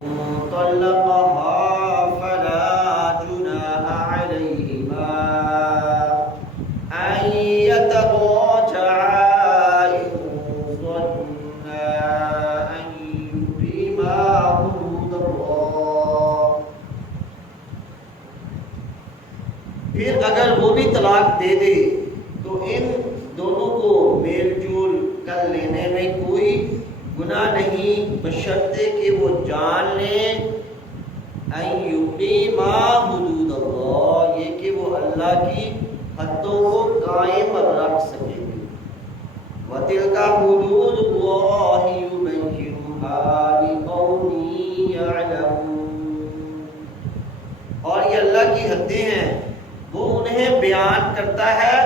طلقها فلا جناح عليهما أن يتراجعا إن ظنا أن يقيما حدود الله۔ پھر اگر وہ بھی طلاق دے دے تو ان دونوں کو میل جول کر لینے میں کوئی گناہ نہیں، بشرطے کہ وہ جان لیں ان یقیما حدود اللہ، یہ کہ وہ اللہ کی حدوں کو قائم رکھ سکیں گے۔ وَتِلْكَ حُدُودُ اللَّهِ يُبَيِّنُهَا لِقَوْمٍ يَعْلَمُونَ، اور یہ اللہ کی حدیں ہیں، وہ انہیں بیان کرتا ہے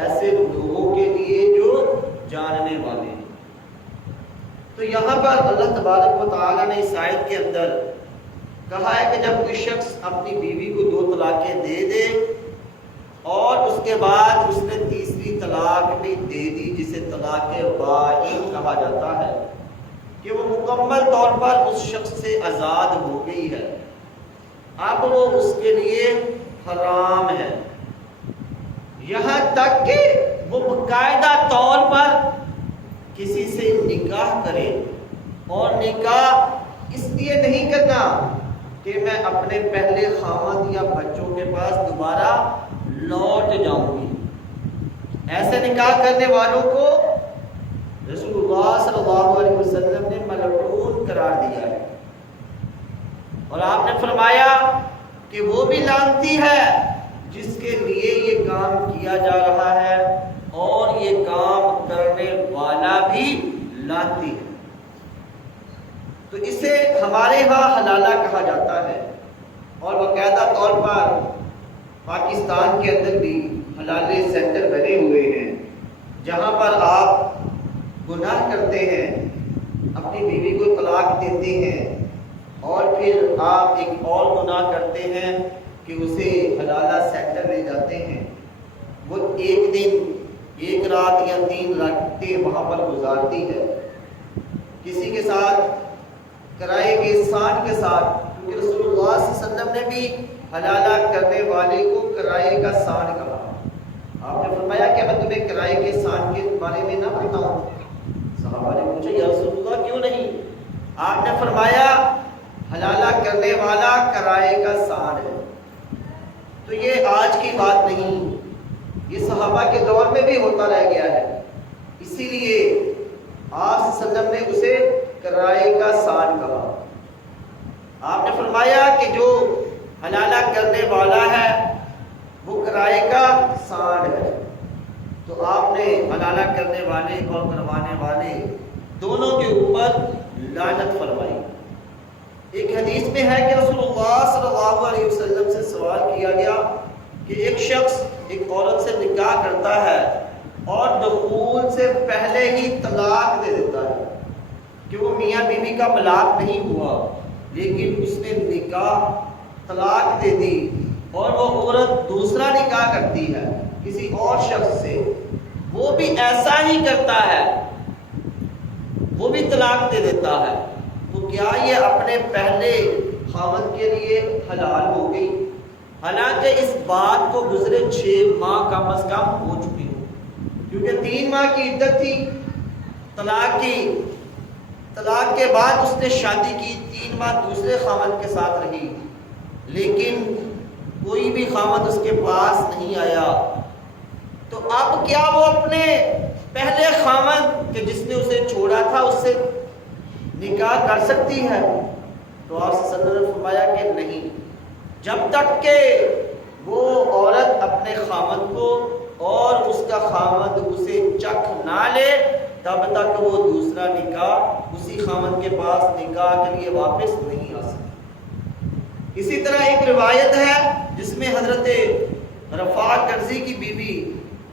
ایسے لوگوں کے لیے جو جاننے والے ہیں۔ تو یہاں پر اللہ تبارک و تعالیٰ نے اس آیت کے اندر کہا ہے کہ جب کوئی شخص اپنی بیوی کو 2 طلاقیں دے دے اور اس کے بعد اس نے تیسری طلاق بھی دے دی، جسے طلاق بائن کہا جاتا ہے، کہ وہ مکمل طور پر اس شخص سے آزاد ہو گئی ہے، اب وہ اس کے لیے حرام ہے، یہاں تک کہ وہ باقاعدہ طور پر کسی سے نکاح کرے، اور نکاح اس لیے نہیں کرنا کہ میں اپنے پہلے خاوند یا بچوں کے پاس دوبارہ لوٹ جاؤں گی۔ ایسے نکاح کرنے والوں کو رسول اللہ صلی اللہ علیہ وسلم نے ملعون قرار دیا ہے، اور آپ نے فرمایا کہ وہ بھی لعنتی ہے جس کے لیے یہ کام کیا جا رہا ہے، اور یہ کام کرنے والا بھی لعنتی ہے۔ تو اسے ہمارے ہاں حلالہ کہا جاتا ہے، اور باقاعدہ طور پر پاکستان کے اندر بھی حلالے سینٹر بنے ہوئے ہیں، جہاں پر آپ گناہ کرتے ہیں، اپنی بیوی کو طلاق دیتے ہیں، اور پھر آپ ایک اور گناہ کرتے ہیں کہ اسے حلالہ سینٹر لے جاتے ہیں، وہ ایک دن 1 رات یا 3 راتیں وہاں پر گزارتی ہے، کسی کے ساتھ کرائے کے سان کے ساتھ، کیونکہ رسول اللہ صلی اللہ علیہ وسلم نے بھی حلالہ کرنے والے کو کرائے کا سان کہا۔ آپ نے فرمایا کہ میں تمہیں کرائے کے سان کے بارے میں نہ بتاؤں؟ صحابہ نے پوچھا یا رسول اللہ کیوں نہیں؟ آپ نے فرمایا حلالہ کرنے والا کرائے کا سان ہے۔ تو یہ آج کی بات نہیں، یہ صحابہ کے دور میں بھی ہوتا رہ گیا ہے، اسی لیے آپ صلی اللہ علیہ وسلم نے اسے کرائے کا سان کہا۔ آپ نے فرمایا کہ جو حلالہ کرنے والا ہے وہ کرائے کا سان ہے، تو آپ نے حلالہ کرنے والے اور کروانے والے دونوں کے اوپر لعنت فرمائی۔ ایک حدیث میں ہے کہ رسول اللہ صلی اللہ علیہ وسلم سے سوال کیا گیا کہ ایک شخص ایک عورت سے نکاح کرتا ہے اور دخول سے پہلے ہی طلاق دے دیتا ہے، کہ وہ میاں بیوی کا ملاق نہیں ہوا، لیکن اس نے نکاح طلاق دے دی، اور وہ عورت دوسرا نکاح کرتی ہے کسی اور شخص سے، وہ بھی ایسا ہی کرتا ہے، وہ بھی طلاق دے دیتا ہے، تو کیا یہ اپنے پہلے خاوند کے لیے حلال ہو گئی؟ حالانکہ اس بات کو گزرے 6 ماہ کم از کم ہو چکی ہو، کیونکہ 3 ماہ کی عدت تھی طلاق کی، طلاق کے بعد اس نے شادی کی، 3 ماہ دوسرے خاوند کے ساتھ رہی، لیکن کوئی بھی خاوند اس کے پاس نہیں آیا، تو اب کیا وہ اپنے پہلے خاوند کہ جس نے اسے چھوڑا تھا اس سے نکاح کر سکتی ہے؟ تو آپ صلی اللہ علیہ وسلم نے فرمایا کہ نہیں، جب تک کہ وہ عورت اپنے خاوند کو اور اس کا خاوند اسے چکھ نہ لے تب تک وہ دوسرا نکاح اسی خاوند کے پاس نکاح کے لیے واپس نہیں آ سکتی۔ اسی طرح ایک روایت ہے جس میں حضرت رفاع کرزی کی بیوی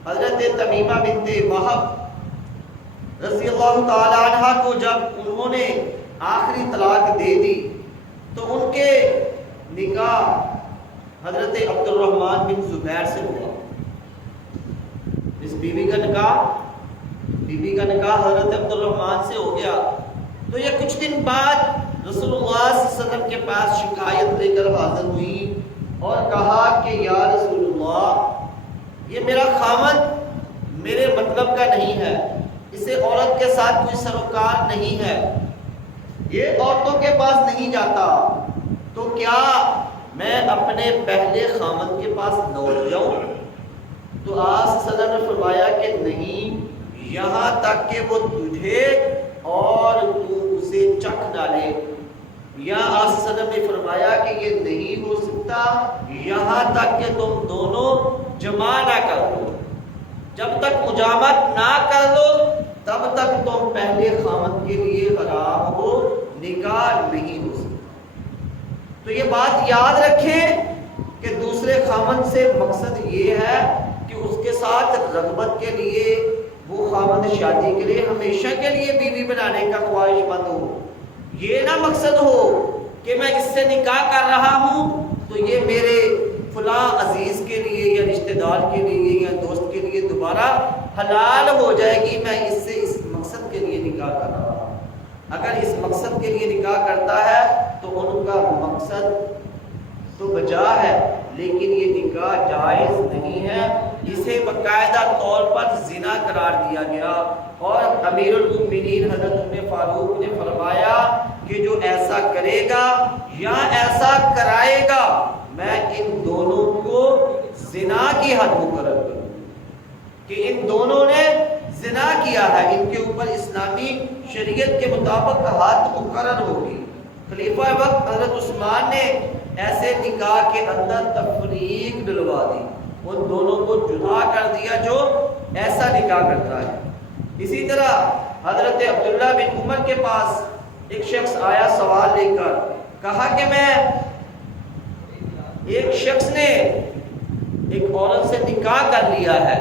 حضرت تمیمہ بنت وہب رضی اللہ تعالی عنہ کو جب انہوں نے آخری طلاق دے دی تو ان کے نکاح حضرت عبد الرحمن بن زبیر سے ہوا۔ اس بیوی کا نکاح حضرت عبد الرحمن سے ہو گیا، تو یہ کچھ دن بعد رسول اللہ وسلم کے پاس شکایت لے کر حاضر ہوئی اور کہا کہ یا رسول اللہ، یہ میرا خاوند میرے مطلب کا نہیں ہے، اسے عورت کے ساتھ کوئی سروکار نہیں ہے، یہ عورتوں کے پاس نہیں جاتا، تو کیا میں اپنے پہلے خاوند کے پاس لوٹ جاؤں؟ تو آپ صلی اللہ علیہ وسلم نے فرمایا کہ نہیں، یہاں تک کہ وہ تجھے اور تو اسے چکھ ڈالے، یا آپ صلی اللہ علیہ وسلم نے فرمایا کہ یہ نہیں ہو سکتا یہاں تک کہ تم دونوں جمع نہ کر لو، جب تک مجامت نہ کر لو تب تک تم پہلے خاوند کے لیے حرام ہو، نکاح نہیں ہو سکتا۔ تو یہ بات یاد رکھیں کہ دوسرے خاوند سے مقصد یہ ہے کہ اس کے ساتھ رغبت کے لیے وہ خاوند شادی کے لیے ہمیشہ کے لیے بیوی بنانے کا خواہش مند ہو، یہ نہ مقصد ہو کہ میں اس سے نکاح کر رہا ہوں تو یہ میرے فلاں عزیز کے لیے یا رشتہ دار کے لیے یا دوست کے لیے دوبارہ حلال ہو جائے گی، میں اس سے اس مقصد کے لیے نکاح کر رہا ہوں۔ اگر اس مقصد کے لیے نکاح کرتا ہے تو ان کا مقصد تو بجا ہے، لیکن یہ نکاح جائز نہیں ہے، اسے باقاعدہ طور پر زنا قرار دیا گیا، اور امیر المؤمنین حضرت عمر فاروق نے فرمایا کہ جو ایسا کرے گا یا ایسا کرائے گا میں ان دونوں کو زنا کی حد مقرر کروں، کہ ان دونوں نے زنا کیا ہے، ان کے اوپر اسلامی شریعت کے مطابق حد مقرر ہوگی۔ خلیفہ وقت حضرت عثمان نے ایسے نکاح کے اندر تفریق ڈلوا دی، ان دونوں کو جدا کر دیا جو ایسا نکاح کرتا ہے۔ اسی طرح حضرت عبداللہ بن عمر کے پاس ایک شخص آیا سوال لے کر، کہا کہ میں ایک شخص نے ایک عورت سے نکاح کر لیا ہے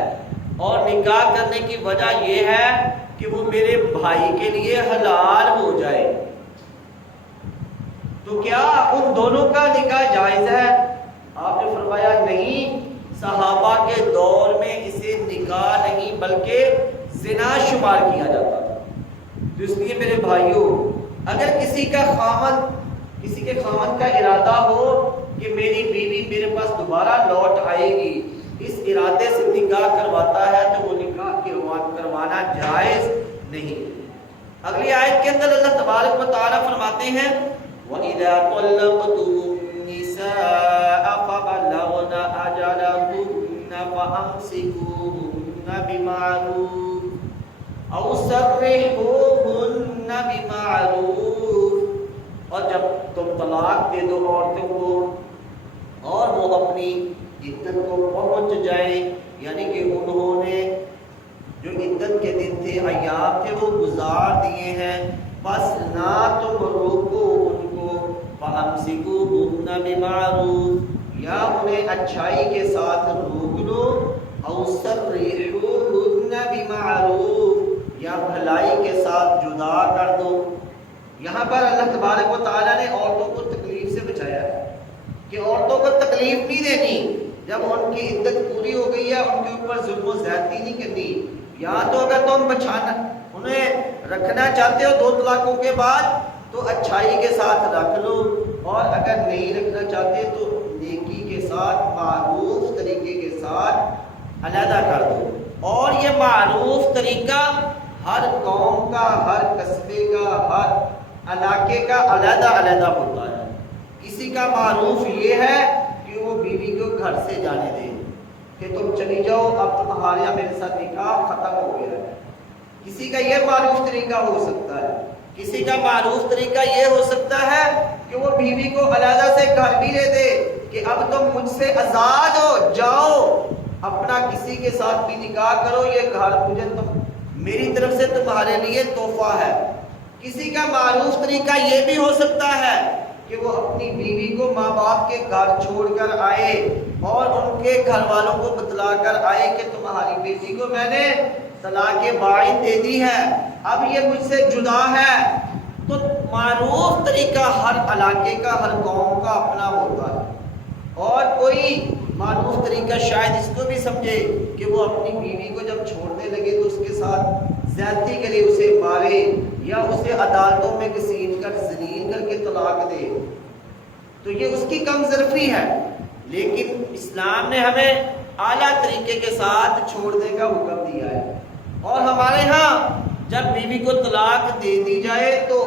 اور نکاح کرنے کی وجہ یہ ہے کہ وہ میرے بھائی کے لیے حلال ہو جائے، تو کیا ان دونوں کا نکاح جائز ہے؟ آپ نے فرمایا نہیں، صحابہ کے دور میں اسے نکاح نہیں بلکہ زنا شمار کیا جاتا تھا۔ تو اس لیے میرے بھائیوں، اگر کسی کے خاوند کا ارادہ ہو کہ میری بیوی میرے پاس دوبارہ لوٹ آئے گی، اس ارادے سے نکاح کرواتا ہے تو وہ نکاح کروانا جائز نہیں۔ اگلی آیت کے اندر اللہ تبارک و تعالیٰ فرماتے ہیں وَإِذَا طَلَّقْتُمُ النِّسَاءَ فَبَلَغْنَ أَجَلَهُنَّ فَأَمْسِكُوهُنَّ بِمَعْرُوفٍ أَوْ سَرِّحُوهُنَّ بِمَعْرُوفٍ، اور جب تم طلاق دے دو عورتوں کو اور وہ اپنی عدت کو پہنچ جائیں، یعنی کہ انہوں نے جو عدت کے دن تھے، ایام تھے، وہ گزار دیے ہیں، بس نہ تم روکو ان کو، فَأَمْسِكُوهُنَّ بِمَعْرُوفٍ، یا انہیں اچھائی کے ساتھ روک لو، أَوْ سَرِّحُوهُنَّ بِمَعْرُوفٍ، یا بھلائی کے ساتھ جدا کر دو۔ یہاں پر اللہ تبارک و تعالیٰ نے عورتوں کو تکلیف سے بچایا ہے کہ عورتوں کو تکلیف نہیں دینی، جب ان کی عدت پوری ہو گئی ہے ان کے اوپر ظلم و زیادتی نہیں کرنی۔ یا تو اگر تم انہیں رکھنا چاہتے ہو 2 طلاقوں کے بعد تو اچھائی کے ساتھ رکھ لو، اور اگر نہیں رکھنا چاہتے تو نیکی کے ساتھ معروف طریقے کے ساتھ علیحدہ کر دو۔ اور یہ معروف طریقہ ہر قوم کا، ہر قصبے کا، ہر علاقے کا علیحدہ علیحدہ ہوتا ہے۔ کسی کا معروف یہ ہے کہ وہ بیوی کو گھر سے جانے دے کہ تم چلی جاؤ، اب تمہارا میرے ساتھ نکاح ختم ہو گیا ہے۔ کسی کا یہ معروف طریقہ ہو سکتا ہے، کسی کا معروف طریقہ یہ ہو سکتا ہے کہ وہ بیوی کو علیحدہ سے گھر بھی لے دے کہ اب تم مجھ سے آزاد ہو، جاؤ اپنا کسی کے ساتھ بھی نکاح کرو، یہ گھر مجھے میری طرف سے تمہارے لیے تحفہ ہے۔ کسی کا معروف طریقہ یہ بھی ہو سکتا ہے کہ وہ اپنی بیوی کو ماں باپ کے گھر چھوڑ کر آئے اور ان کے گھر والوں کو بتلا کر آئے کہ تمہاری بیٹی کو میں نے طلاق باعث دے دی ہے، اب یہ مجھ سے جدا ہے۔ تو معروف طریقہ ہر علاقے کا، ہر قوم کا اپنا ہوتا ہے، اور کوئی معروف طریقہ شاید اس کو بھی سمجھے کہ وہ اپنی بیوی کو جب چھوڑنے لگے تو اس کے ساتھ زیادتی کے لیے اسے مارے یا اسے عدالتوں میں گھسیٹ کر ذلیل کر کے طلاق دے تو یہ اس کی کم ظرفی ہے، لیکن اسلام نے ہمیں اعلیٰ طریقے کے ساتھ چھوڑنے کا حکم دیا ہے۔ اور ہمارے ہاں جب بیوی کو طلاق دے دی جائے تو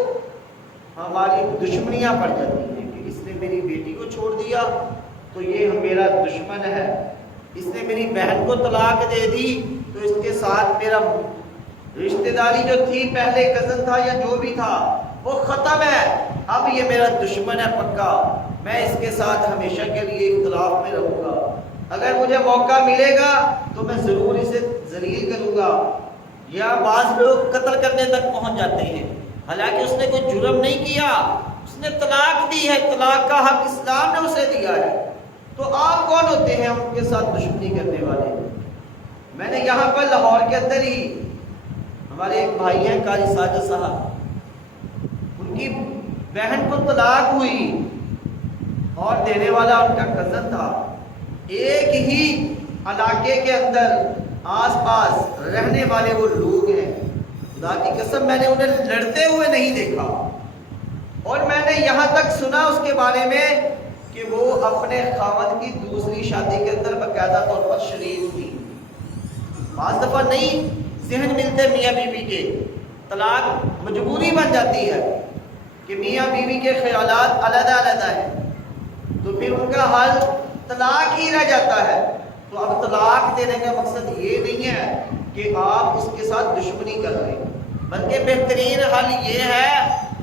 ہماری دشمنیاں پڑ جاتی ہیں کہ اس نے میری بیٹی کو چھوڑ دیا تو یہ میرا دشمن ہے، اس نے میری بہن کو طلاق دے دی تو اس کے ساتھ میرا رشتہ داری جو تھی، پہلے کزن تھا یا جو بھی تھا، وہ ختم ہے، اب یہ میرا دشمن ہے پکا، میں اس کے ساتھ ہمیشہ کے لیے اختلاف میں رہوں گا، اگر مجھے موقع ملے گا تو میں ضرور اسے ذلیل کروں گا۔ یا بعض لوگ قتل کرنے تک پہنچ جاتے ہیں، حالانکہ اس نے کوئی جرم نہیں کیا، اس نے طلاق دی ہے، طلاق کا حق اسلام نے اسے دیا ہے، تو آپ کون ہوتے ہیں ہم ان کے ساتھ دشمنی کرنے والے؟ میں نے یہاں پر لاہور کے اندر ہی ہمارے ایک بھائی ہیں قاضی ساجد صاحب، ان کی بہن کو طلاق ہوئی اور دینے والا ان کا کزن تھا، ایک ہی علاقے کے اندر آس پاس رہنے والے وہ لوگ ہیں، خدا کی قسم میں نے انہیں لڑتے ہوئے نہیں دیکھا، اور میں نے یہاں تک سنا اس کے بارے میں کہ وہ اپنے خاوند کی دوسری شادی کے اندر باقاعدہ طور پر شریک تھی۔ بعض دفعہ نہیں ذہن ملتے میاں بیوی کے، طلاق مجبوری بن جاتی ہے کہ میاں بیوی کے خیالات علیحدہ علیحدہ ہیں، تو پھر ان کا حل طلاق ہی رہ جاتا ہے۔ تو اب طلاق دینے کا مقصد یہ نہیں ہے کہ آپ اس کے ساتھ دشمنی کر رہے ہیں، بلکہ بہترین حل یہ ہے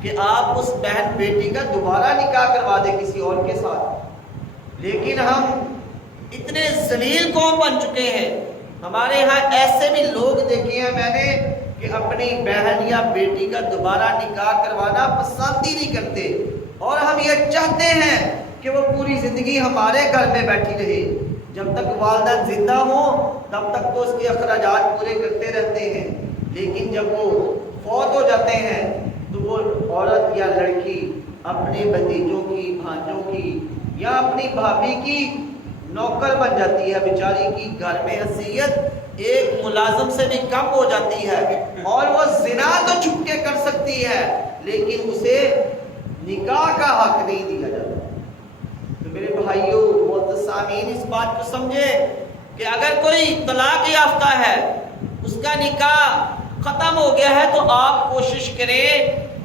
کہ آپ اس بہن بیٹی کا دوبارہ نکاح کروا دیں کسی اور کے ساتھ۔ لیکن ہم اتنے ذلیل قوم بن چکے ہیں، ہمارے ہاں ایسے بھی لوگ دیکھے ہیں میں نے کہ اپنی بہن یا بیٹی کا دوبارہ نکاح کروانا پسند ہی نہیں کرتے، اور ہم یہ چاہتے ہیں کہ وہ پوری زندگی ہمارے گھر میں بیٹھی رہے، جب تک والدین زندہ ہوں تب تک تو اس کے اخراجات پورے کرتے رہتے ہیں، لیکن جب وہ فوت ہو جاتے ہیں تو وہ عورت یا لڑکی اپنے بھتیجوں کی، بھانجوں کی یا اپنی بھابھی کی نوکر بن جاتی ہے، بیچاری کی گھر میں حیثیت ایک ملازم سے بھی کم ہو جاتی ہے، اور وہ زنا تو چھپ کے کر سکتی ہے لیکن اسے نکاح کا حق نہیں دیا جاتا۔ تو میرے بھائیوں معزز سامعین، اس بات کو سمجھے کہ اگر کوئی طلاق یافتہ ہے، اس کا نکاح ختم ہو گیا ہے، تو آپ کوشش کریں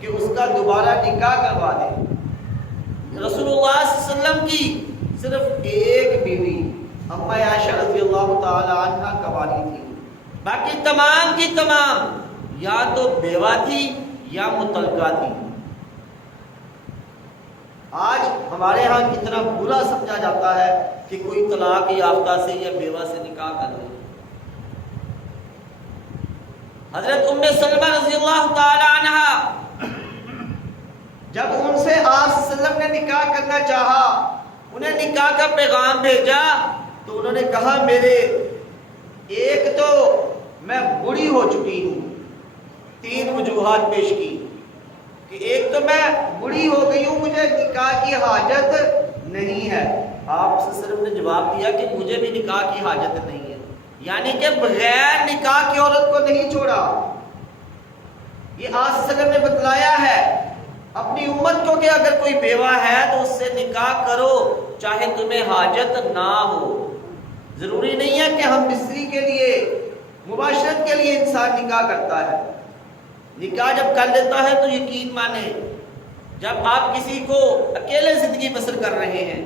کہ اس کا دوبارہ نکاح کروا دیں۔ رسول اللہ صلی اللہ علیہ وسلم کی صرف ایک بیوی اما عائشہ رضی اللہ تعالی عنہ قوالی تھی، باقی تمام کی تمام یا تو بیوہ تھی یا مطلقہ تھی۔ آج ہمارے ہاں کتنا برا سمجھا جاتا ہے کہ کوئی طلاق یافتہ سے یا بیوہ سے نکاح کر لے۔ حضرت ام سلمہ رضی اللہ تعالی عنہ جب ان سے آپ صلی اللہ علیہ وسلم نے نکاح کرنا چاہا، انہیں نکاح کا پیغام بھیجا، تو انہوں نے کہا میرے ایک تو میں بوڑھی ہو چکی ہوں، تین وجوہات پیش کی کہ ایک تو میں بوڑھی ہو گئی ہوں، مجھے نکاح کی حاجت نہیں ہے۔ آپ صلی اللہ علیہ وسلم نے جواب دیا کہ مجھے بھی نکاح کی حاجت نہیں ہے، یعنی کہ بغیر نکاح کی عورت کو نہیں چھوڑا۔ یہ آپ صلی اللہ علیہ وسلم نے بتلایا ہے اپنی امت کو کہ اگر کوئی بیوہ ہے تو اس سے نکاح کرو، چاہے تمہیں حاجت نہ ہو۔ ضروری نہیں ہے کہ ہم مصری کے لیے، مباشرت کے لیے انسان نکاح کرتا ہے۔ نکاح جب کر لیتا ہے تو یقین مانے، جب آپ کسی کو اکیلے زندگی بسر کر رہے ہیں،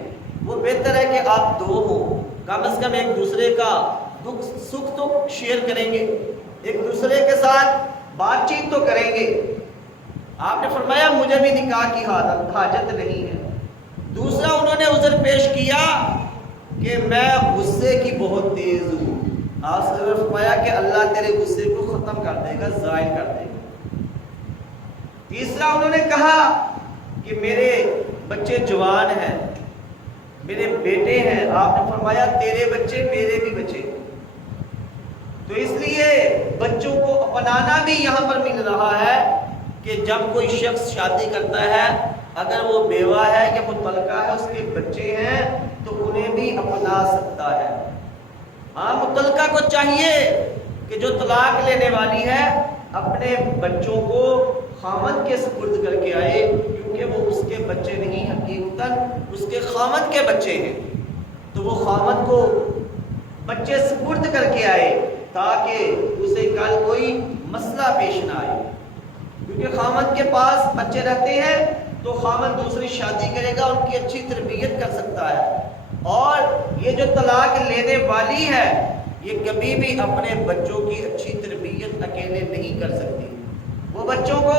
وہ بہتر ہے کہ آپ دو ہوں، کم از کم ایک دوسرے کا دکھ سکھ تو شیئر کریں گے، ایک دوسرے کے ساتھ بات چیت تو کریں گے۔ آپ نے فرمایا مجھے بھی نکاح کی حاجت نہیں ہے۔ دوسرا انہوں نے عذر پیش کیا کہ میں غصے کی بہت تیز ہوں۔ آپ نے فرمایا کہ اللہ تیرے غصے کو ختم کر دے گا، ظاہر کر دے گا۔ تیسرا انہوں نے کہا کہ میرے بچے جوان ہیں، میرے بیٹے ہیں۔ آپ نے فرمایا تیرے بچے میرے بھی بچے، تو اس لیے بچوں کو اپنانا بھی یہاں پر مل رہا ہے کہ جب کوئی شخص شادی کرتا ہے، اگر وہ بیوہ ہے یا مطلقہ ہے، اس کے بچے ہیں تو انہیں بھی اپنا سکتا ہے۔ ہاں، مطلقہ کو چاہیے کہ جو طلاق لینے والی ہے اپنے بچوں کو خامد کے سپرد کر کے آئے، کیونکہ وہ اس کے بچے نہیں، حقیقتاً اس کے خامد کے بچے ہیں، تو وہ خامد کو بچے سپرد کر کے آئے تاکہ اسے کل کوئی مسئلہ پیش نہ آئے، کیونکہ خامد کے پاس بچے رہتے ہیں تو خامد دوسری شادی کرے گا، ان کی اچھی تربیت کر سکتا ہے، اور یہ جو طلاق لینے والی ہے یہ کبھی بھی اپنے بچوں کی اچھی تربیت اکیلے نہیں کر سکتی، وہ بچوں کو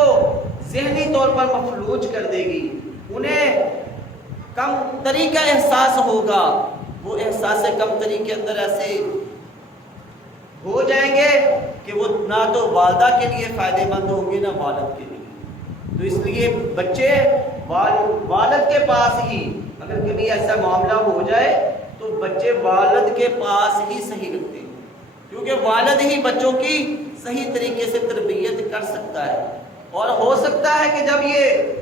ذہنی طور پر مفلوج کر دے گی، انہیں کم تری کا احساس ہوگا، وہ احساس کم تری کے اندر ایسے ہو جائیں گے کہ وہ نہ تو والدہ کے لیے فائدہ مند ہوں گے نہ والد کے لیے، تو اس لیے بچے والد کے پاس ہی، اگر کبھی ایسا معاملہ ہو جائے تو بچے والد کے پاس ہی صحیح لگتے ہیں، کیونکہ والد ہی بچوں کی صحیح طریقے سے تربیت کر سکتا ہے، اور ہو سکتا ہے کہ جب یہ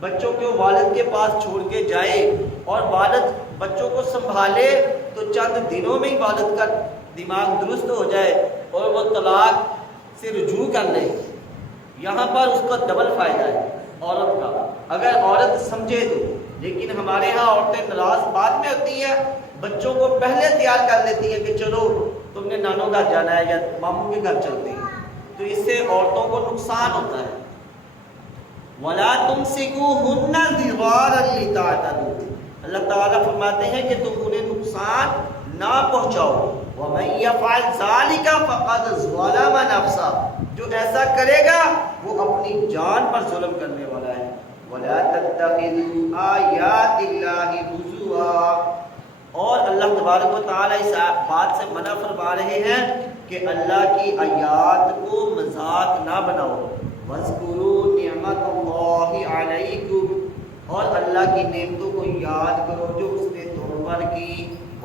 بچوں کو والد کے پاس چھوڑ کے جائے اور والد بچوں کو سنبھالے تو چند دنوں میں ہی والد کا دماغ درست ہو جائے اور وہ طلاق سے رجوع کر لے، یہاں پر اس کا ڈبل فائدہ ہے عورت کا، اگر عورت سمجھے تو، لیکن ہمارے ہاں عورتیں ناراض بعد میں ہوتی ہیں، بچوں کو پہلے تیار کر لیتی ہیں کہ چلو تم نے نانو گھر جانا ہے یا ماموں کے گھر چلتے ہیں، تو اس سے عورتوں کو نقصان ہوتا ہے۔ وَلَا تُمْسِكُوهُنَّ ضِرَارًا لِتَعْتَدُوا، اللہ تعالیٰ فرماتے ہیں کہ تم انہیں نقصان نہ پہنچاؤ، وَمَن يَفْعَلْ ذَلِكَ فَقَدْ ظَلَمَ نَفْسَهُ، جو ایسا کرے گا وہ اپنی جان پر ظلم کرنے والا ہے۔ وَلَا تَتَّخِذُوا آيَاتِ اللَّهِ هُزُوًا، اور اللہ تبارک و تعالیٰ اس بات سے منع فرما رہے ہیں کہ اللہ کی آیات کو مذاق نہ بناؤ۔ وَاذْكُرُوا نِعْمَتَ اللَّهِ عَلَيْكُمْ، اور اللہ کی نعمتوں کو یاد کرو جو اس نے تم پر کی۔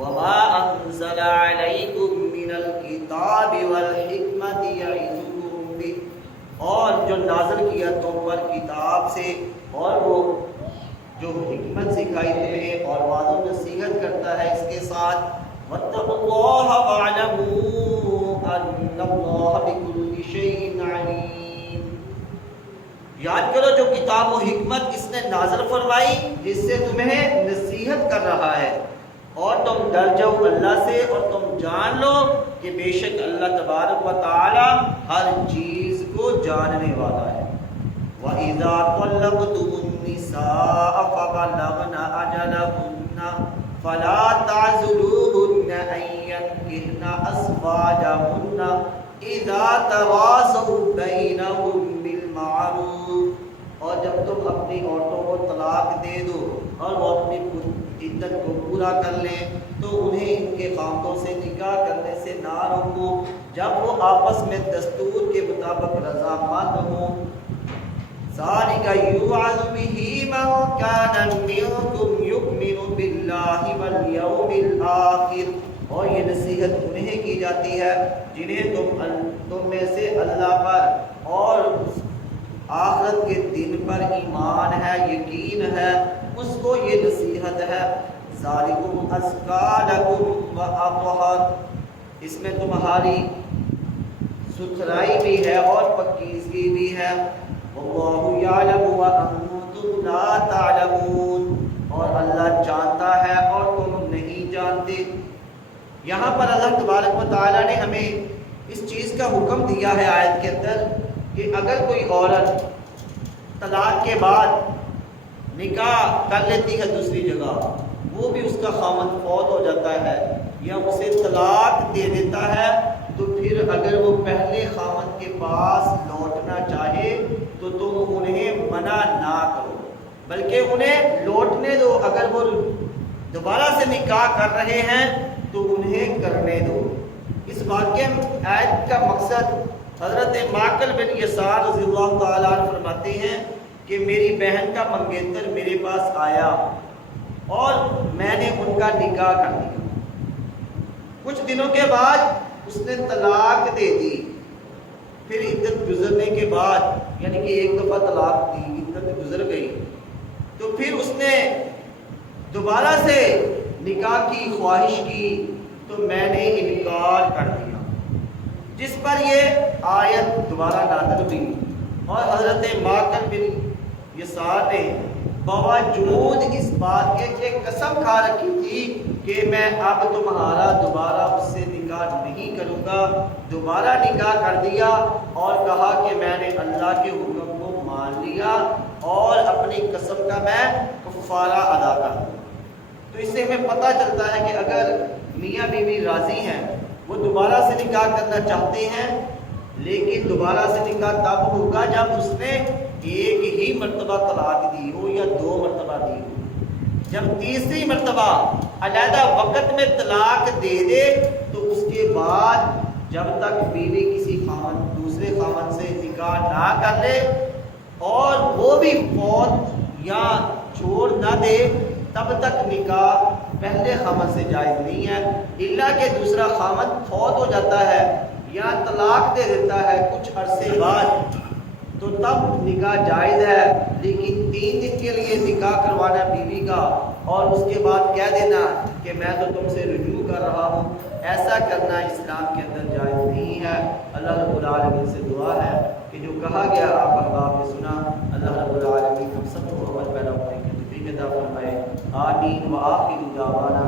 وَمَا أَنزَلَ عَلَيْكُمْ مِنَ الْكِتَابِ وَالْحِكْمَةِ يَعِظُكُمْ بِهِ، اور جو نازل کیا تم پر کتاب سے اور وہ جو حکمت سکھائی تمہیں اور وعظ و نصیحت کرتا ہے اس کے ساتھ۔ وَاتَّقُوا اللَّهَ وَاعْلَمُوا أَنَّ اللَّهَ بِكُلِّ شَيْءٍ عَلِيمٌ، یاد کرو جو کتاب و حکمت اس نے نازل فرمائی جس سے تمہیں نصیحت کر رہا ہے، اور تم ڈر جاؤ اللہ سے اور تم جان لو کہ بے شک اللہ تبارک و تعالی ہر چیز کو جاننے والا ہے۔ وَإِذَا طَلَّقْتُمُ النِّسَاءَ فَبَلَغْنَ أَجَلَهُنَّ فَلَا تَعْضُلُوهُنَّ أَن يَنكِحْنَ أَزْوَاجَهُنَّ إِذَا تَرَاضَوْا بَيْنَهُم بِالْمَعْرُوفِ، اور جب تم اپنی عورتوں کو طلاق دے دو اور وہ اپنی عدت کو پورا کر لیں تو انہیں ان کے خاوندوں سے نکاح کرنے سے نہ روکو جب وہ آپس میں دستور کے مطابق رضامند ہوں۔ ذَلِكَ يُوعَظُ بِهِ مَن كَانَ مِنكُمْ يُؤْمِنُ بِاللَّهِ وَالْيَوْمِ الْآخِرِ، اور یہ نصیحت انہیں کی جاتی ہے جنہیں تم میں سے اللہ پر اور آخرت کے دن پر ایمان ہے، یقین ہے، اس کو یہ نصیحت ہے۔ ذَلِكُمْ أَزْكَىٰ لَكُمْ وَأَطْهَرُ، اس میں تمہاری ستھرائی بھی ہے اور پاکیزگی بھی ہے۔ وَاللَّهُ يَعْلَمُ وَأَنتُمْ لَا تَعْلَمُونَ، اور اللہ جانتا ہے اور تم نہیں جانتے۔ یہاں پر اللہ تبارک و تعالیٰ نے ہمیں اس چیز کا حکم دیا ہے آیت کے اندر کہ اگر کوئی عورت طلاق کے بعد نکاح کر لیتی ہے دوسری جگہ، وہ بھی اس کا خاوند فوت ہو جاتا ہے یا اسے طلاق دے دیتا ہے، تو پھر اگر وہ پہلے خاوند کے پاس لوٹنا چاہے تو تم انہیں منع نہ کرو بلکہ انہیں لوٹنے دو۔ اگر وہ دوبارہ سے نکاح کر رہے ہیں تو انہیں کرنے دو۔ اس واقعے میں آیت کا مقصد حضرت معقل بن یسار رضی اللہ تعالیٰ عنہ فرماتے ہیں کہ میری بہن کا منگیتر میرے پاس آیا اور میں نے ان کا نکاح کر دیا، کچھ دنوں کے بعد اس نے طلاق دے دی، پھر عدت گزرنے کے بعد یعنی کہ ایک دفعہ طلاق دی، عدت گزر گئی، تو پھر اس نے دوبارہ سے نکاح کی خواہش کی تو میں نے انکار کر دیا، جس پر یہ آیت دوبارہ نازل ہوئی اور حضرت ماکل بن یسار نے باوجود اس بات کے کہ قسم کھا رکھی تھی کہ میں اب تمہارا دوبارہ اس سے نکاح نہیں کروں گا، دوبارہ نکاح کر دیا اور کہا کہ میں نے اللہ کے حکم کو مان لیا اور اپنی قسم کا میں کفارہ ادا کر دوں۔ تو اس سے ہمیں پتہ چلتا ہے کہ اگر میاں بیوی راضی ہیں، وہ دوبارہ سے نکاح کرنا چاہتے ہیں، لیکن دوبارہ سے نکاح تب ہوگا جب اس نے ایک ہی مرتبہ طلاق دی ہو یا 2 مرتبہ دی ہو۔ جب تیسری مرتبہ علیحدہ وقت میں طلاق دے دے تو اس کے بعد جب تک بیوی کسی دوسرے خاوند سے نکاح نہ کر لے اور وہ بھی فوت یا چھوڑ نہ دے، تب تک نکاح پہلے خاوند سے جائز نہیں ہے، الا کہ دوسرا خاوند فوت ہو جاتا ہے یا طلاق دے دیتا ہے کچھ عرصے بعد، تو تب نکاح جائز ہے۔ لیکن 3 دن کے لیے نکاح کروانا بیوی کا اور اس کے بعد کہہ دینا کہ میں تو تم سے رجوع کر رہا ہوں، ایسا کرنا اسلام کے اندر جائز نہیں ہے۔ اللہ رب العالمین سے دعا ہے کہ جو کہا گیا آپ احباب نے سنا، اللہ رب العالمین ہم سب کو عمل پیدا کرنے کی توفیق عطا فرمائے۔ آمین۔ وآخر دعوانا